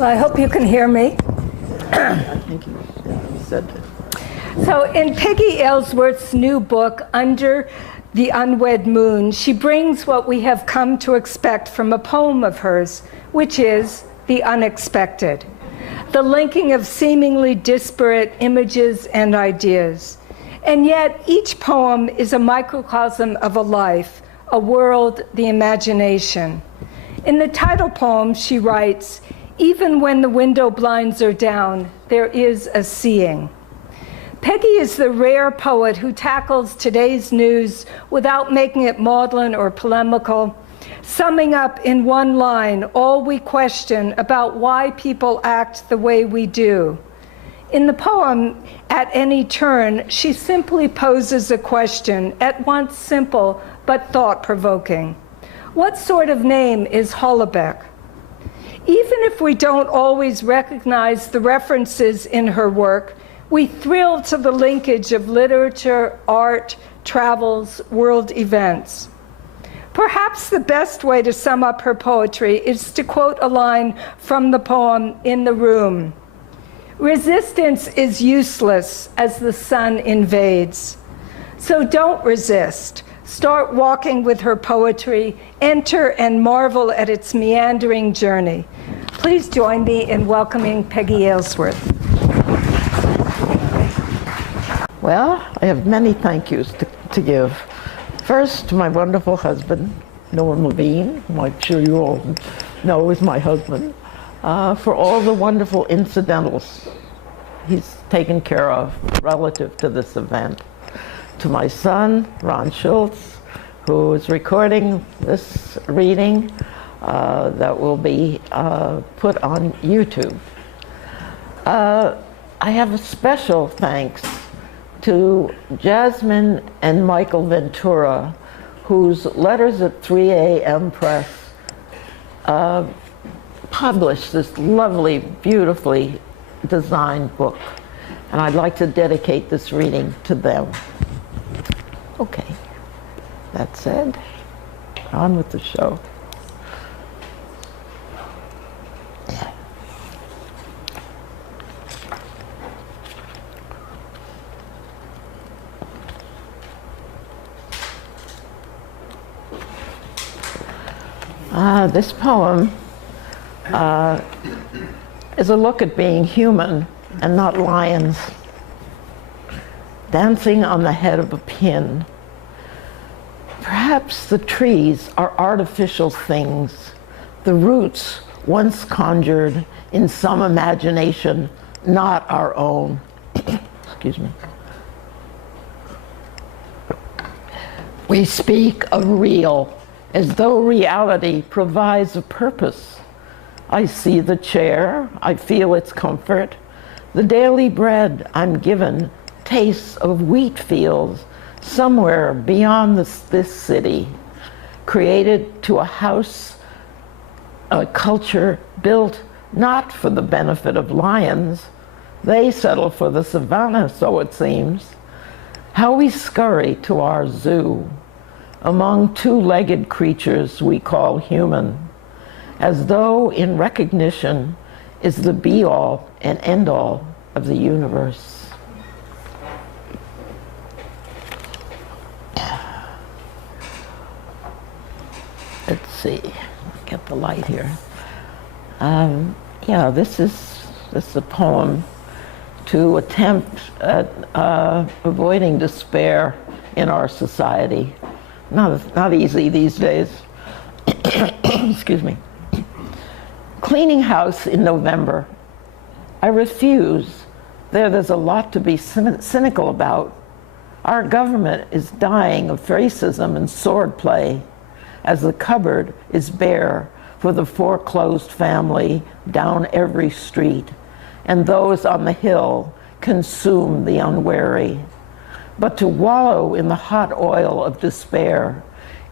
Well, I hope you can hear me. I think you said it. So in Peggy Aylsworth's new book, Under the Unwed Moon, she brings what we have come to expect from a poem of hers, which is the unexpected, the linking of seemingly disparate images and ideas. And yet each poem is a microcosm of a life, a world, the imagination. In the title poem, she writes, "Even when the window blinds are down, there is a seeing." Peggy is the rare poet who tackles today's news without making it maudlin or polemical, summing up in one line all we question about why people act the way we do. In the poem, At Any Turn, she simply poses a question, at once simple but thought-provoking. What sort of name is Hollebeck? Even if we don't always recognize the references in her work, we thrill to the linkage of literature, art, travels, world events. Perhaps the best way to sum up her poetry is to quote a line from the poem In the Room. "Resistance is useless as the sun invades. So don't resist. Start walking with her poetry, enter and marvel at its meandering journey." Please join me in welcoming Peggy Aylsworth. Well, I have many thank yous to give. First, to my wonderful husband, Norm Levine, who I'm sure you all know is my husband, for all the wonderful incidentals he's taken care of relative to this event. To my son, Ron Schultz, who is recording this reading that will be put on YouTube. I have a special thanks to Jasmine and Michael Ventura, whose Letters at 3 a.m. Press published this lovely, beautifully designed book. And I'd like to dedicate this reading to them. Okay, that said, on with the show. This poem is a look at being human and not lions, dancing on the head of a pin. Perhaps the trees are artificial things, the roots once conjured in some imagination, not our own. Excuse me. We speak of real, as though reality provides a purpose. I see the chair, I feel its comfort. The daily bread I'm given tastes of wheat fields somewhere beyond this city, created to a house, a culture built not for the benefit of lions. They settle for the savannah, so it seems. How we scurry to our zoo, among two-legged creatures we call human, as though in recognition is the be-all and end-all of the universe. Let's see, get the light here. Yeah, this is a poem to attempt at avoiding despair in our society. Not easy these days. Excuse me. Cleaning house in November. I refuse. There's a lot to be cynical about. Our government is dying of racism and swordplay, as the cupboard is bare for the foreclosed family down every street, and those on the hill consume the unwary. But to wallow in the hot oil of despair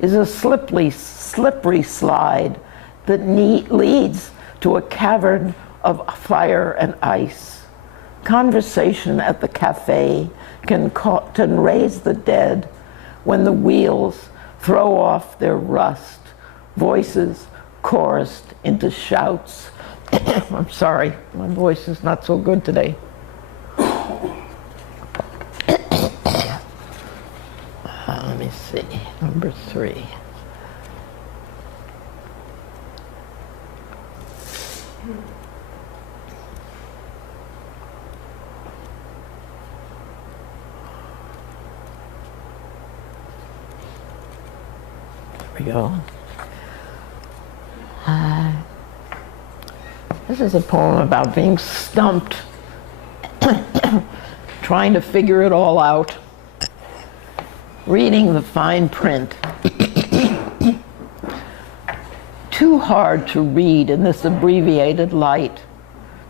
is a slippery slide that leads to a cavern of fire and ice. Conversation at the cafe can raise the dead when the wheels throw off their rust, voices chorused into shouts I'm sorry, my voice is not so good today. Let me see, number 3. There we go. This is a poem about being stumped, trying to figure it all out, reading the fine print. Too hard to read in this abbreviated light,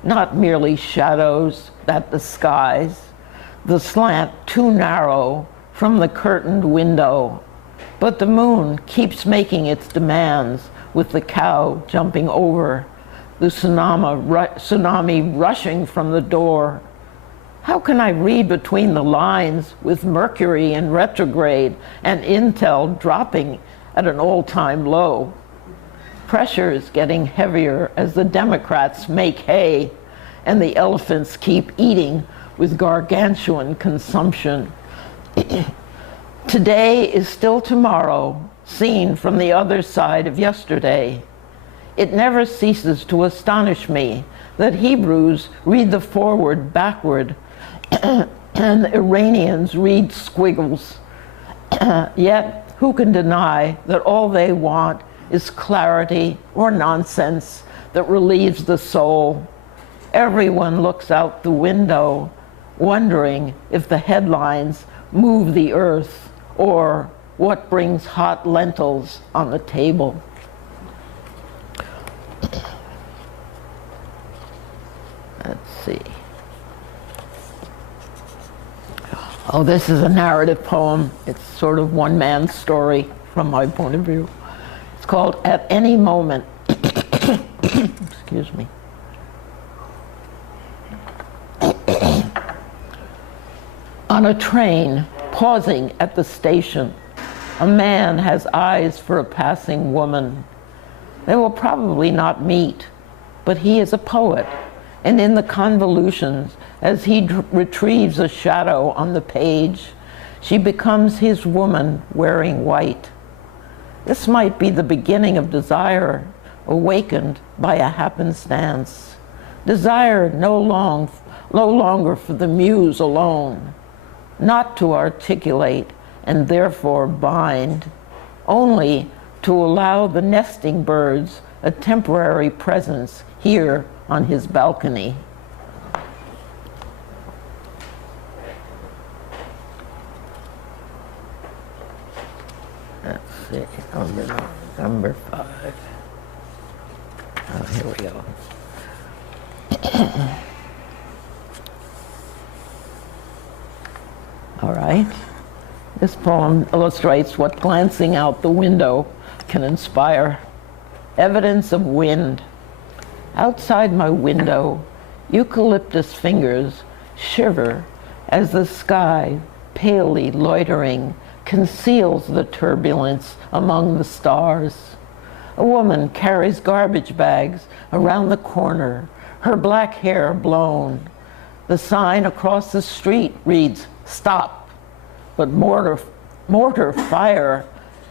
not merely shadows that disguise, the slant too narrow from the curtained window, but the moon keeps making its demands with the cow jumping over, the tsunami rushing from the door. How can I read between the lines with Mercury in retrograde and Intel dropping at an all-time low? Pressure is getting heavier as the Democrats make hay and the elephants keep eating with gargantuan consumption. Today is still tomorrow, seen from the other side of yesterday. It never ceases to astonish me that Hebrews read the forward backward and Iranians read squiggles. Yet, who can deny that all they want is clarity or nonsense that relieves the soul? Everyone looks out the window, wondering if the headlines move the earth or what brings hot lentils on the table. Let's see. Oh, this is a narrative poem. It's sort of one man's story from my point of view. It's called At Any Moment. Excuse me. On a train, pausing at the station, a man has eyes for a passing woman. They will probably not meet, but he is a poet, and in the convolutions, as he retrieves a shadow on the page, she becomes his woman wearing white. This might be the beginning of desire, awakened by a happenstance. Desire no longer for the muse alone, not to articulate and therefore bind, only to allow the nesting birds a temporary presence here on his balcony. Let's see, number 5. Oh, here we go. All right. This poem illustrates what glancing out the window can inspire. Evidence of wind. Outside my window, eucalyptus fingers shiver as the sky, palely loitering, conceals the turbulence among the stars. A woman carries garbage bags around the corner, her black hair blown. The sign across the street reads, "Stop," but mortar fire,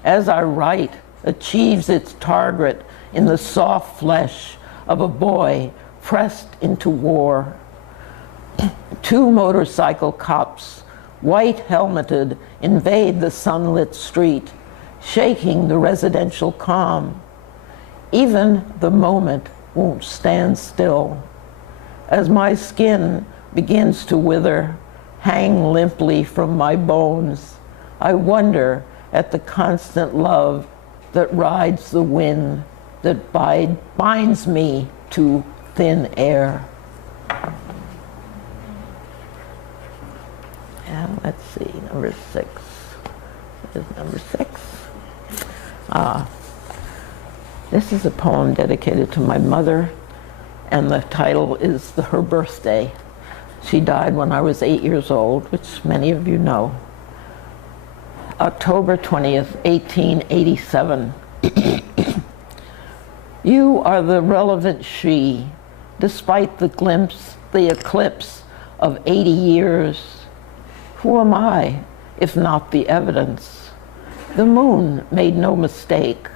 as I write, achieves its target in the soft flesh of a boy pressed into war. 2 motorcycle cops, white helmeted, invade the sunlit street, shaking the residential calm. Even the moment won't stand still. As my skin begins to wither, hang limply from my bones, I wonder at the constant love that rides the wind, that binds me to thin air. Yeah, let's see, number 6. This is number 6. This is a poem dedicated to my mother, and the title is Her Birthday. She died when I was 8 years old, which many of you know. October 20th, 1887. You are the relevant she, despite the glimpse, the eclipse of 80 years. Who am I, if not the evidence? The moon made no mistake,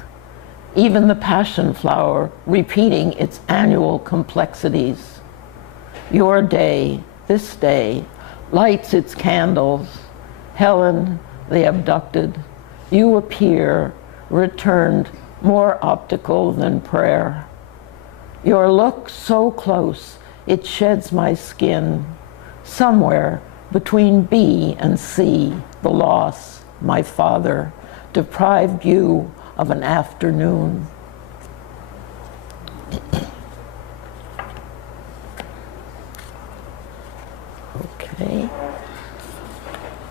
even the passion flower repeating its annual complexities. Your day, this day, lights its candles. Helen, the abducted, you appear, returned, more optical than prayer. Your look so close, it sheds my skin. Somewhere between B and C, the loss, my father, deprived you of an afternoon. Okay.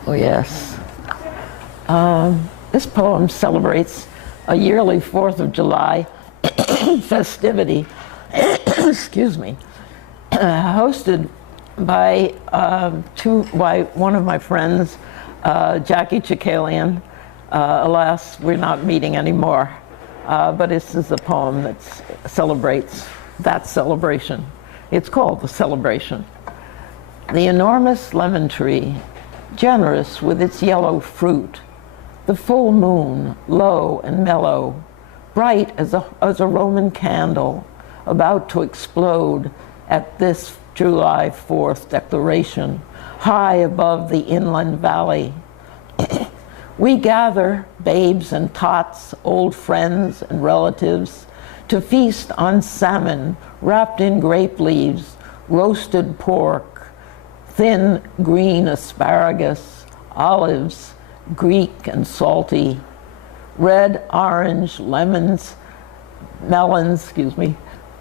Oh, yes. This poem celebrates a yearly 4th of July festivity, excuse me, hosted by one of my friends, Jackie Chakalian. Alas, we're not meeting anymore, but this is a poem that celebrates that celebration. It's called The Celebration. The enormous lemon tree, generous with its yellow fruit, the full moon, low and mellow, bright as a Roman candle, about to explode at this July 4th declaration, high above the inland valley. We gather, babes and tots, old friends and relatives, to feast on salmon wrapped in grape leaves, roasted pork, thin green asparagus, olives, Greek and salty, red, orange, lemons, melons,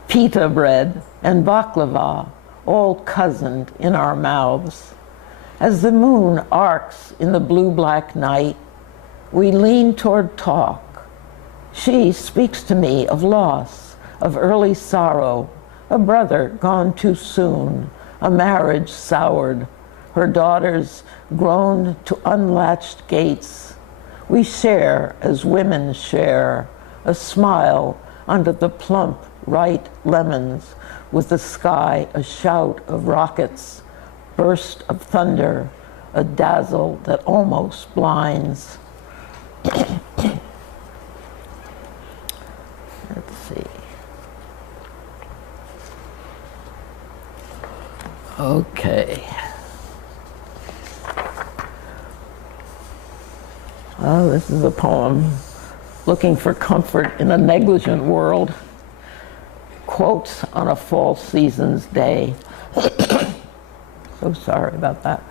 pita bread, and baklava, all cozened in our mouths. As the moon arcs in the blue-black night, we lean toward talk. She speaks to me of loss, of early sorrow, a brother gone too soon, a marriage soured, her daughters grown to unlatched gates. We share as women share, a smile under the plump, ripe lemons, with the sky a shout of rockets, burst of thunder, a dazzle that almost blinds. Let's see. Okay. Oh, this is a poem looking for comfort in a negligent world. Quotes on a fall season's day. So sorry about that.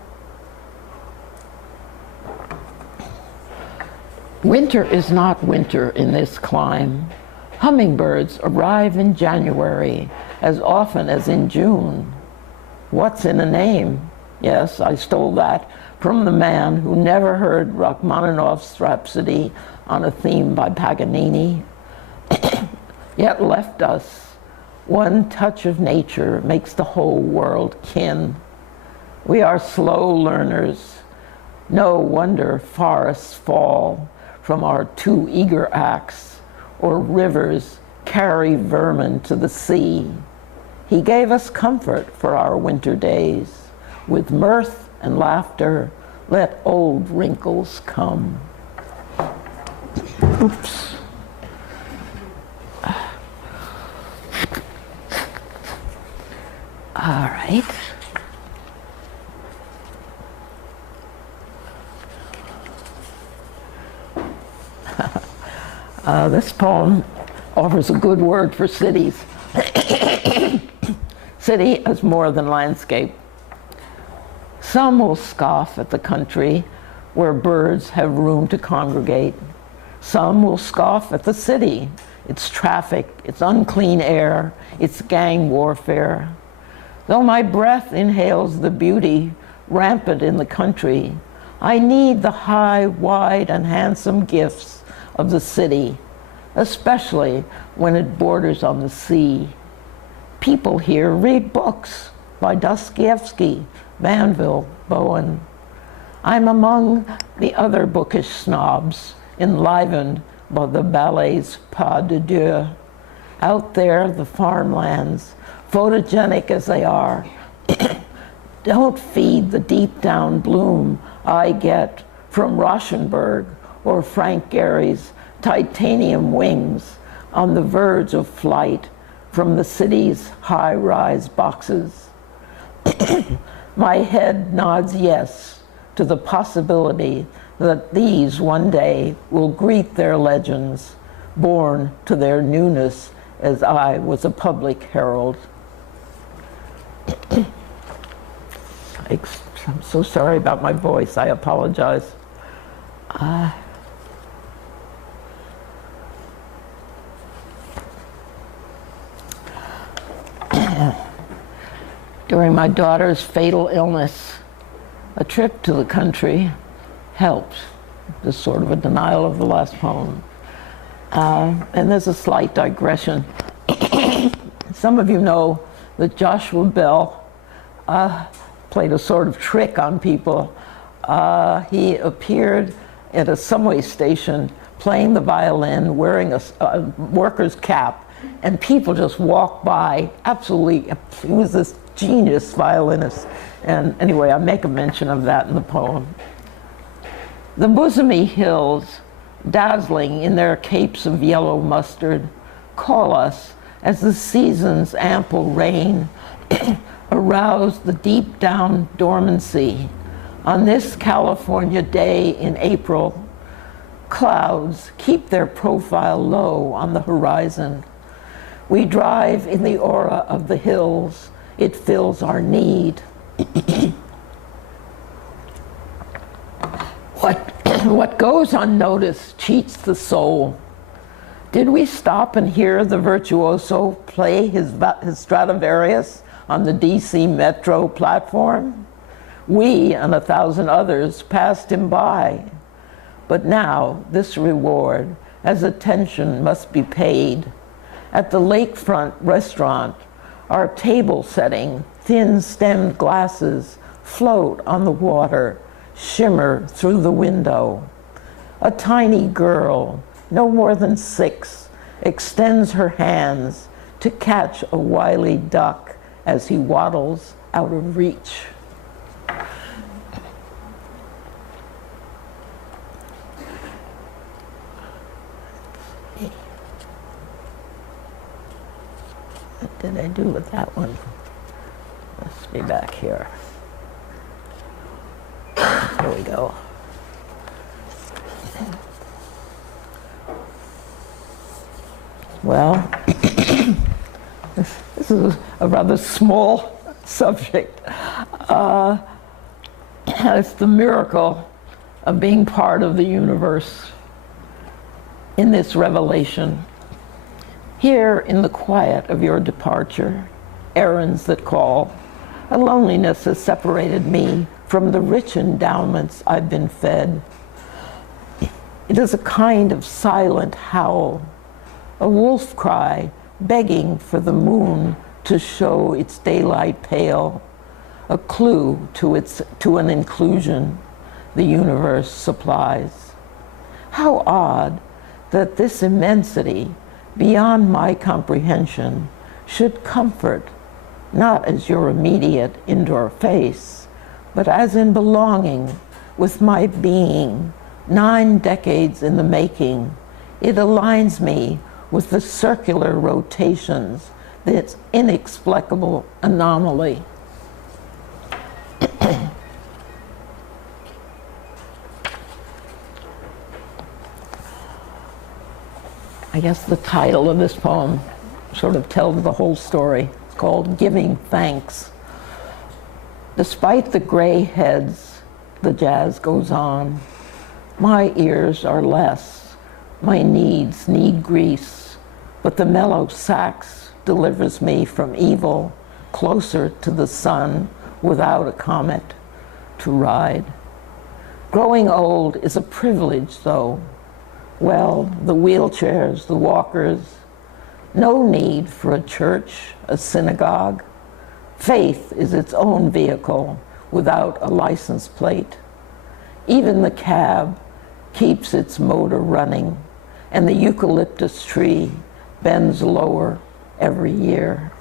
Winter is not winter in this clime. Hummingbirds arrive in January as often as in June. What's in a name? Yes, I stole that from the man who never heard Rachmaninoff's Rhapsody on a theme by Paganini, yet left us. One touch of nature makes the whole world kin. We are slow learners. No wonder forests fall from our too eager acts, or rivers carry vermin to the sea. He gave us comfort for our winter days. With mirth and laughter, let old wrinkles come. Oops. All right. This poem offers a good word for cities. City as more than landscape. Some will scoff at the country where birds have room to congregate. Some will scoff at the city, its traffic, its unclean air, its gang warfare. Though my breath inhales the beauty rampant in the country, I need the high, wide, and handsome gifts of the city, especially when it borders on the sea. People here read books by Dostoevsky, Manville, Bowen. I'm among the other bookish snobs, enlivened by the ballet's pas de deux. Out there, the farmlands, photogenic as they are, don't feed the deep down bloom I get from Rauschenberg or Frank Gehry's titanium wings on the verge of flight from the city's high-rise boxes. My head nods yes to the possibility that these one day will greet their legends, born to their newness as I was a public herald. I'm so sorry about my voice. I apologize. During my daughter's fatal illness, a trip to the country helped. This is sort of a denial of the last poem. And there's a slight digression. Some of you know that Joshua Bell played a sort of trick on people. He appeared at a subway station playing the violin, wearing a worker's cap, and people just walked by. Absolutely, he was this genius violinist. And anyway, I make a mention of that in the poem. The bosomy hills, dazzling in their capes of yellow mustard, call us as the season's ample rain arouse the deep down dormancy. On this California day in April, clouds keep their profile low on the horizon. We drive in the aura of the hills. It fills our need. What goes unnoticed cheats the soul. Did we stop and hear the virtuoso play his Stradivarius on the DC Metro platform? We and 1,000 others passed him by. But now this reward, as attention must be paid. At the lakefront restaurant, our table setting, thin-stemmed glasses float on the water, shimmer through the window. A tiny girl, no more than 6, extends her hands to catch a wily duck as he waddles out of reach. What did I do with that one? Let's be back here. There we go. Well, this is a rather small subject. It's the miracle of being part of the universe in this revelation. Here in the quiet of your departure, errands that call, a loneliness has separated me from the rich endowments I've been fed. It is a kind of silent howl, a wolf cry begging for the moon to show its daylight pale, a clue to an inclusion the universe supplies. How odd that this immensity, beyond my comprehension, should comfort, not as your immediate indoor face, but as in belonging with my being, 9 decades in the making. It aligns me with the circular rotations, this inexplicable anomaly. I guess the title of this poem sort of tells the whole story. It's called Giving Thanks. Despite the gray heads, the jazz goes on. My ears are less. My needs need grease. But the mellow sax delivers me from evil closer to the sun without a comet to ride. Growing old is a privilege, though. Well, the wheelchairs, the walkers, no need for a church, a synagogue. Faith is its own vehicle without a license plate. Even the cab keeps its motor running, and the eucalyptus tree bends lower every year.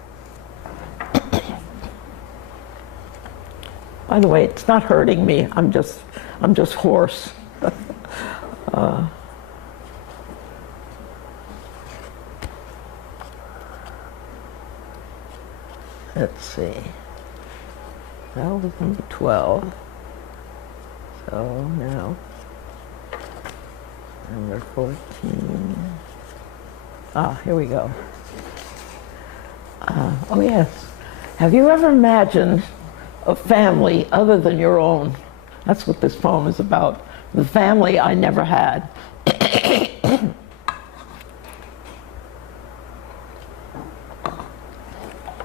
By the way, it's not hurting me. I'm just hoarse. Let's see. That was number 12. So now, number 14. Ah, here we go. Oh yes. Have you ever imagined a family other than your own? That's what this poem is about. The family I never had.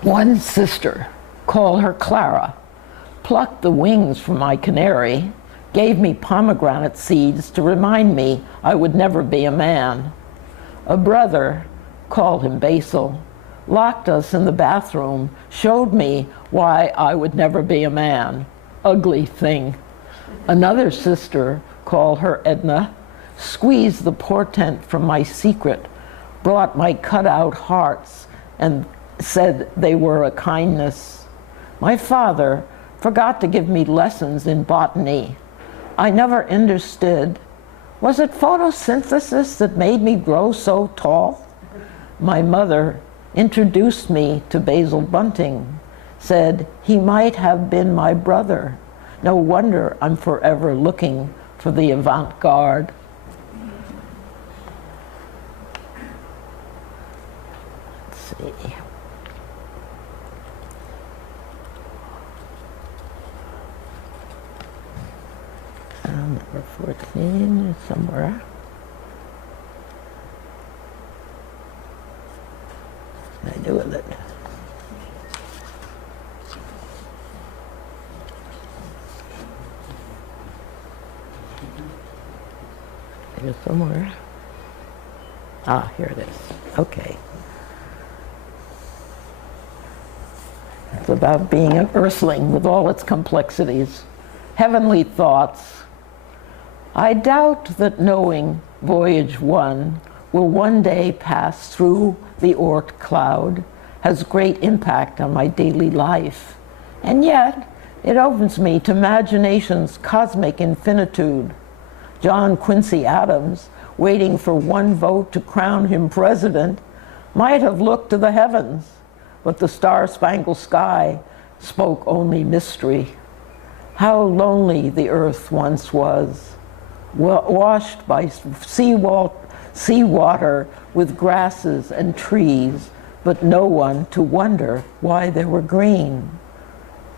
One sister, call her Clara, plucked the wings from my canary, gave me pomegranate seeds to remind me I would never be a man. A brother, call him Basil, locked us in the bathroom, showed me why I would never be a man. Ugly thing. Another sister, call her Edna, squeezed the portent from my secret, brought my cut-out hearts, and said they were a kindness. My father forgot to give me lessons in botany. I never understood. Was it photosynthesis that made me grow so tall? My mother introduced me to Basil Bunting, said he might have been my brother. No wonder I'm forever looking for the avant-garde. Let's see. Number 14 is somewhere. What did I do with it? Here somewhere. Ah, here it is. Okay. It's about being an earthling with all its complexities. Heavenly thoughts. I doubt that knowing Voyage 1 will one day pass through the Oort cloud has great impact on my daily life. And yet, it opens me to imagination's cosmic infinitude. John Quincy Adams, waiting for one vote to crown him president, might have looked to the heavens, but the star-spangled sky spoke only mystery. How lonely the earth once was, washed by seawater with grasses and trees, but no one to wonder why they were green.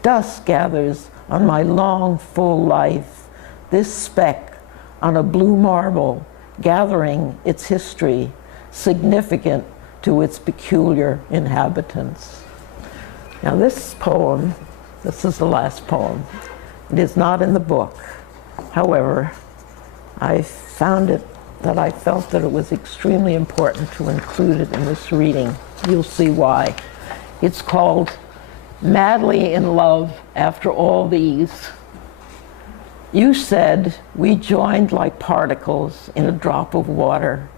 Dust gathers on my long, full life, this speck on a blue marble, gathering its history, significant to its peculiar inhabitants. Now this poem, this is the last poem. It is not in the book. However, I found it that I felt that it was extremely important to include it in this reading. You'll see why. It's called Madly in Love After All These. You said we joined like particles in a drop of water.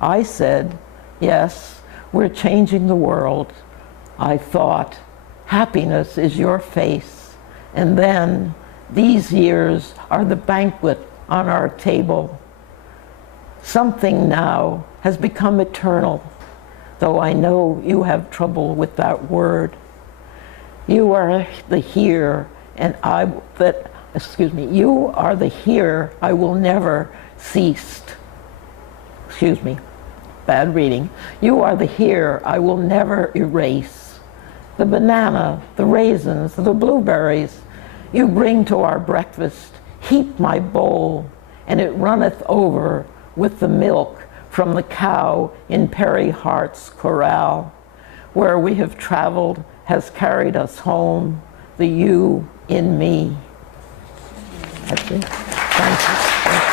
I said, yes, we're changing the world. I thought, happiness is your face. And then, these years are the banquet on our table. Something now has become eternal, though I know you have trouble with that word. You are the here, and you are the here I will never cease. Excuse me, bad reading. You are the here I will never erase. The banana, the raisins, the blueberries, you bring to our breakfast, heap my bowl, and it runneth over with the milk from the cow in Perry Hart's corral. Where we have traveled has carried us home, the you in me. That's it. Thank you.